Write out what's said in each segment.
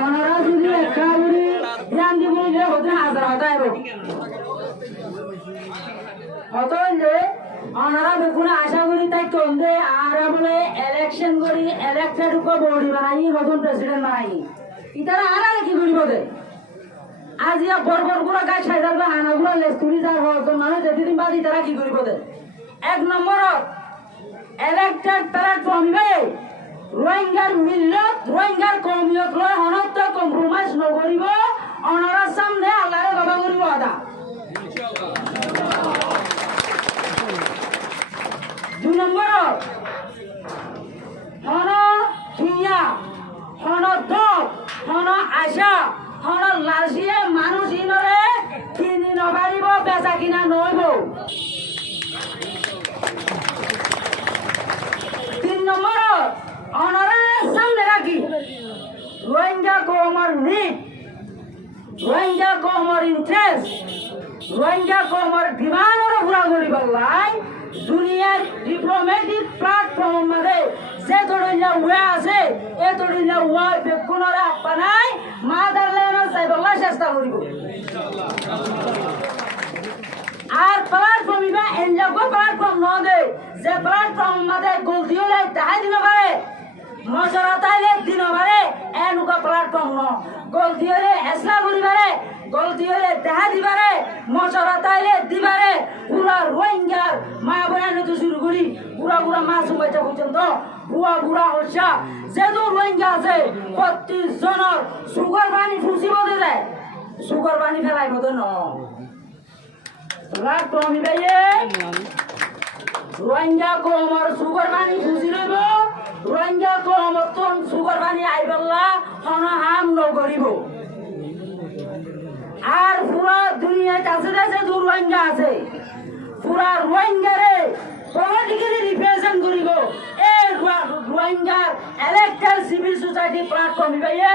অনারা যদি একটা বুড়ি ধ্যান দিব যে হতে হাজার হতাইব হত যে অনারা বেগুনে আশা করি তাই চলবে আর বলে ইলেকশন করি ইলেক্টেড উপর বডি বানাই নতুন প্রেসিডেন্ট বানাই ইতারা আর কি করিব দে আজ ইয়া বরবর গুলা গাছ সাইডার হানাগুলা লেস্তুরি যার হতো মানুষ যেদিন বাদ ইতারা কি করিব দে এক নম্বর ইলেক্টেড প্ল্যাটফর্ম বে রোহিঙ্গার মিল্লত রোহিঙ্গার কমিয়ত লয় হনত কম্প্রোমাইজ নকরিব অনারার সামনে আল্লাহর বাবা করিব আদা দুই নম্বর হন হিয়া হন দপ হন আশা হন লাজিয়ে মানুষ ইনরে কিনি নবারিব বেচা কিনা নইব তিন নম্বর অনারা সামনে রাখি রোহিঙ্গা কমর নিড রোহিঙ্গা কমর ইন্টারেস্ট রোহিঙ্গা কমর ডিমান্ড পুরা করিব লাই দুনিয়ার ডিপ্লোমেটিক প্ল্যাটফর্ম মধ্যে যে তড়িলা ওয়া আছে এ তড়িলা ওয়া বেকুনরা বানাই মাদারল্যান্ডের যাইবলা চেষ্টা করিব আর প্ল্যাটফর্ম ইবা এনলাগো প্ল্যাটফর্ম ন দে যে প্ল্যাটফর্ম মধ্যে গলতি হলে তাহাই দিন পারে মজরা তাইলে দিন পারে এনুকা প্ল্যাটফর্ম ন গলতি হলে এসলা করিবারে গলতি হলে দেখা দিবারে মজরা তাইলে দিবারে পুরা রোহিঙ্গার মা বোনা তো শুরু করি পুরা পুরা মাছ উপাইতে পর্যন্ত বুয়া বুড়া হসা যেহেতু রোহিঙ্গা আছে 25 জনের সুগার পানি ফুসিব দেয় সুগার পানি ফেলাইব তো ন প্ল্যাটফর্ম ইবাইয়ে রোহিঙ্গা কমর সুগার পানি ফুসি লইব রোহিঙ্গা কমর তোন সুগার পানি আইবল্লা হন হাম নকরিব আর পুরা দুনিয়ায় কাছে কাছে দু রোহিঙ্গা আছে পুরা রোহিঙ্গারে পলিটিক্যালি রিপ্রেজেন্ট করিব এই রোহিঙ্গার ইলেক্টেড সিভিল সোসাইটি প্ল্যাটফর্ম ইবাইয়ে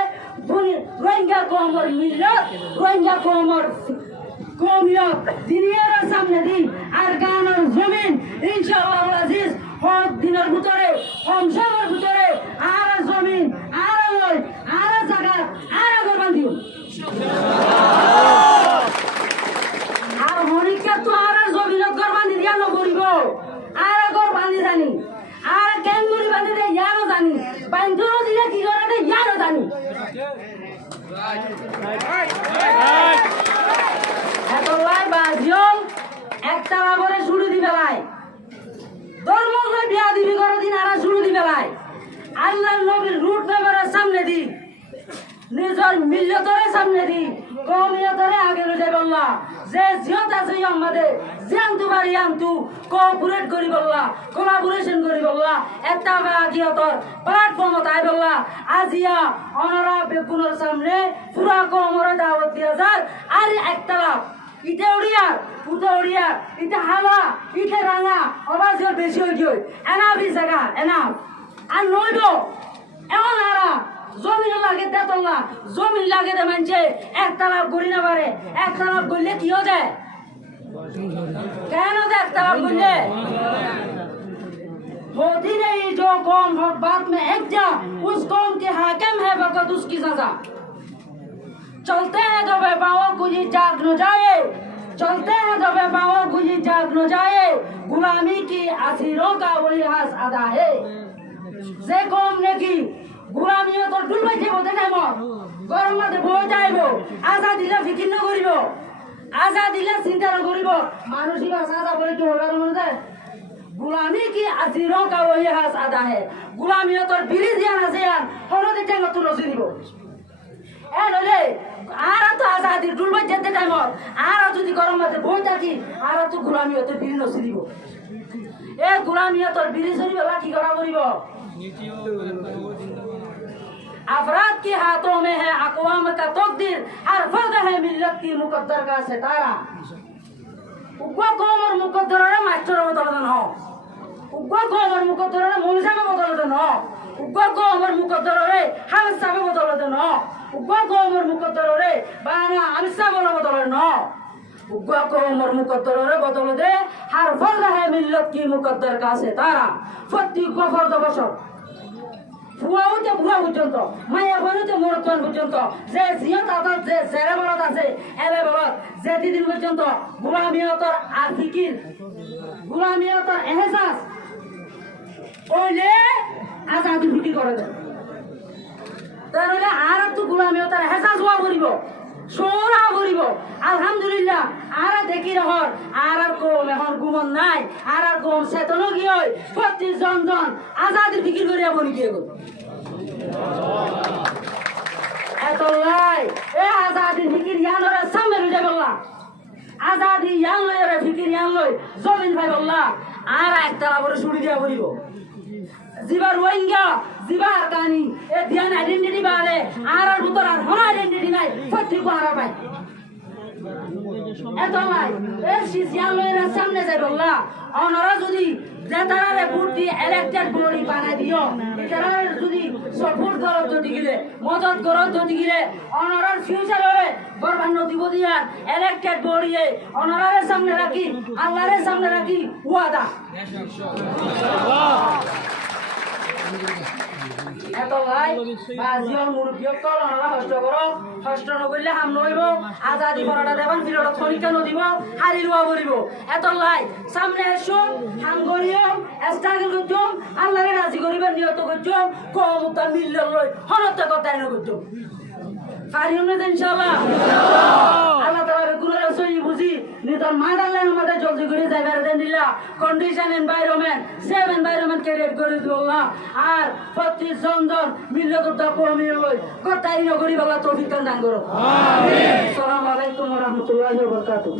রোহিঙ্গা কমর মিল্লত রোহিঙ্গা কমর কমিয়ত দিনের সামনে দিন আর গানের জমিন ইনশাআল্লাহ আজিজ হক দিনের ভিতরে হমসামের ভিতরে আর জমিন আর লয় আর জায়গা আর গরবান দিও আর হরিকা তো আর জমিনত গরবান দিয়া নকরিব আর গরবান দি জানি আর কেঙ্গুরি বান্ধি দে ইয়ানো জানি বান্ধুরো দিলে কি করে দে ইয়ানো জানি এতলাই বাজিয়ল একটা লাভরে শুরু দিবে লাই ধর্ম লই বিয়া দিবি করো দিন আর শুরু দিবে লাই আল্লাহর নবীর রুট মেম্বারের সামনে দি নিজের মিল্লতরে সামনে দি কমিয়তরে আগে লই যাই বললা যে জিয়ত আছে আমাদের জানতু বাড়ি আনতু কোঅপারেট করি বললা কোলাবোরেশন করি বললা একটা আগিয়তর প্ল্যাটফর্মত আই বললা আজিয়া অনরা বেগুনের সামনে পুরা কমরে দাওয়াত দিয়া যার আর একটা লাভ ইতে উড়িয়া পুতে উড়িয়া ইতে হালা ইতে রাঙা আওয়াজ বেশি হই গই এনাফ ইজ জায়গা এনাফ আর নইব এমন আরা জমিন লাগে তেতলা জমিন লাগে দে মানছে একটা লাভ করি না পারে একটা লাভ করলে কি হবে কেন দে একটা লাভ করলে होती रही जो कौम हर बात में एक जा उस कौम के हाकिम है वक़्त उसकी सजा चलते हैं तो बेबाओं को ये जाग न जाए चलते हैं तो बेबाओं को ये जाग न जाए गुलामी की असीरों का वही हास अदा है जे कौम ने की गुलामी तो डुलबे जे बोते নাই মত গরম মতে বই যাইব আজাদিলা ফিকির ন করিব আজাদিলা চিন্তা ন করিব মানসিক আশা বলে কি হবার মনে गुलामी की अजीरों का वही हास अदा है गुलामी तो बिरी दिया ना से यार होरो दे टेंग तो रसी दिबो ए नले आरा तो आजादी डुलबे जेते टाइम आरा যদি গরম মতে বই থাকি আরা তো गुलामी তো বিরি নসি দিব এ गुलामी তো বিরি সরিব লাকি করা করিব अफराद के हाथों में है अक़वाम का तकदीर हर फर्द है मिल्लत की मुकद्दर का सितारा उग्वा कौमर मुकद्दररे मास्टर बदलदन हो उग्वा कौमर मुकद्दररे मुलजाम बदलदन हो उग्वा कौमर मुकद्दररे हामसाबे बदलदन हो उग्वा कौमर मुकद्दररे बाना आमसा बदलदन हो उग्वा कौमर मुकद्दररे बदलदे हर फर्द है मिल्लत की मुकद्दर का सितारा फत्ती को फर्द बशर ফুয়া হইতে বুড়া পর্যন্ত মায়া বইতে মোর বর্তমান পর্যন্ত যে জিয়ত আদত যে জেরে বলত আছে এলে বলত যে দিন পর্যন্ত গোলামিয়তর আর ফিকির গোলামিয়তর এহসাস ওইলে আজাদি ফিকির করে দেয় তাহলে আর তো গোলামিয়তর এহসাস হওয়া করিব সোরা করিব আলহামদুলিল্লাহ আর দেখি রহর আর কম এখন গুমন নাই আর কম চেতন কি হয় প্রতি জন আজাদি ফিকির করিয়া বনি গিয়ে গেল এত লাই এ আজাদি ফিকির ইয়ানোরে সামনে রুজে বললা আজাদি ইয়ান লই রে ফিকির ইয়ান লই জমিন ভাই বললা আর একটা বড় ছুরি দিয়া করিব জিবার রোহিঙ্গা জিবার কানি এ ধ্যান আইডেন্টিটি বাড়ে আর ভিতর আর হন আইডেন্টিটি নাই প্রত্যেক আর পাই এত লাই এ সিসিয়ান লইরা সামনে যাই বললা অনরা যদি যে তারারে ভোট দিয়ে ইলেক্টেড বডি বানাই দিও এটারা যদি সাপোর্ট করো তো দিগিলে মদত করো তো দিগিলে অনরার ফিউচারে বরবান্ন দিব দিয়া ইলেক্টেড বডি অনরারে সামনে রাখি আল্লাহরে সামনে রাখি ওয়াদা এত ভাই বাজিও মুরগিও কল অনরা কষ্ট করো কষ্ট নকরিলে হাম নইব আজাদি পরাটা দেবান ফিরত খনিকা নদিব হারি রুয়া করিব এত লাই সামনে এসো হাম করিও স্ট্রাগল করছো আল্লাহরে রাজি করিবার নিয়ত করছো কম উত্তর মিলল লই হনত কথাই নকরছো পারিও না ইনশাআল্লাহ আল্লাহ তাআলা গুনাহ সহি বুঝি নিতর মাদাল্লাহ আমাদের জলদি করে যাইবার দেন দিলা condition environment save environment create করে দিল্লাহ আর প্রতি জন মিল্লত কমি হই কথাই নকরি বাবা তৌফিক দান করো আমিন আসসালামু আলাইকুম ওয়া রাহমাতুল্লাহি ওয়া বারাকাতুহু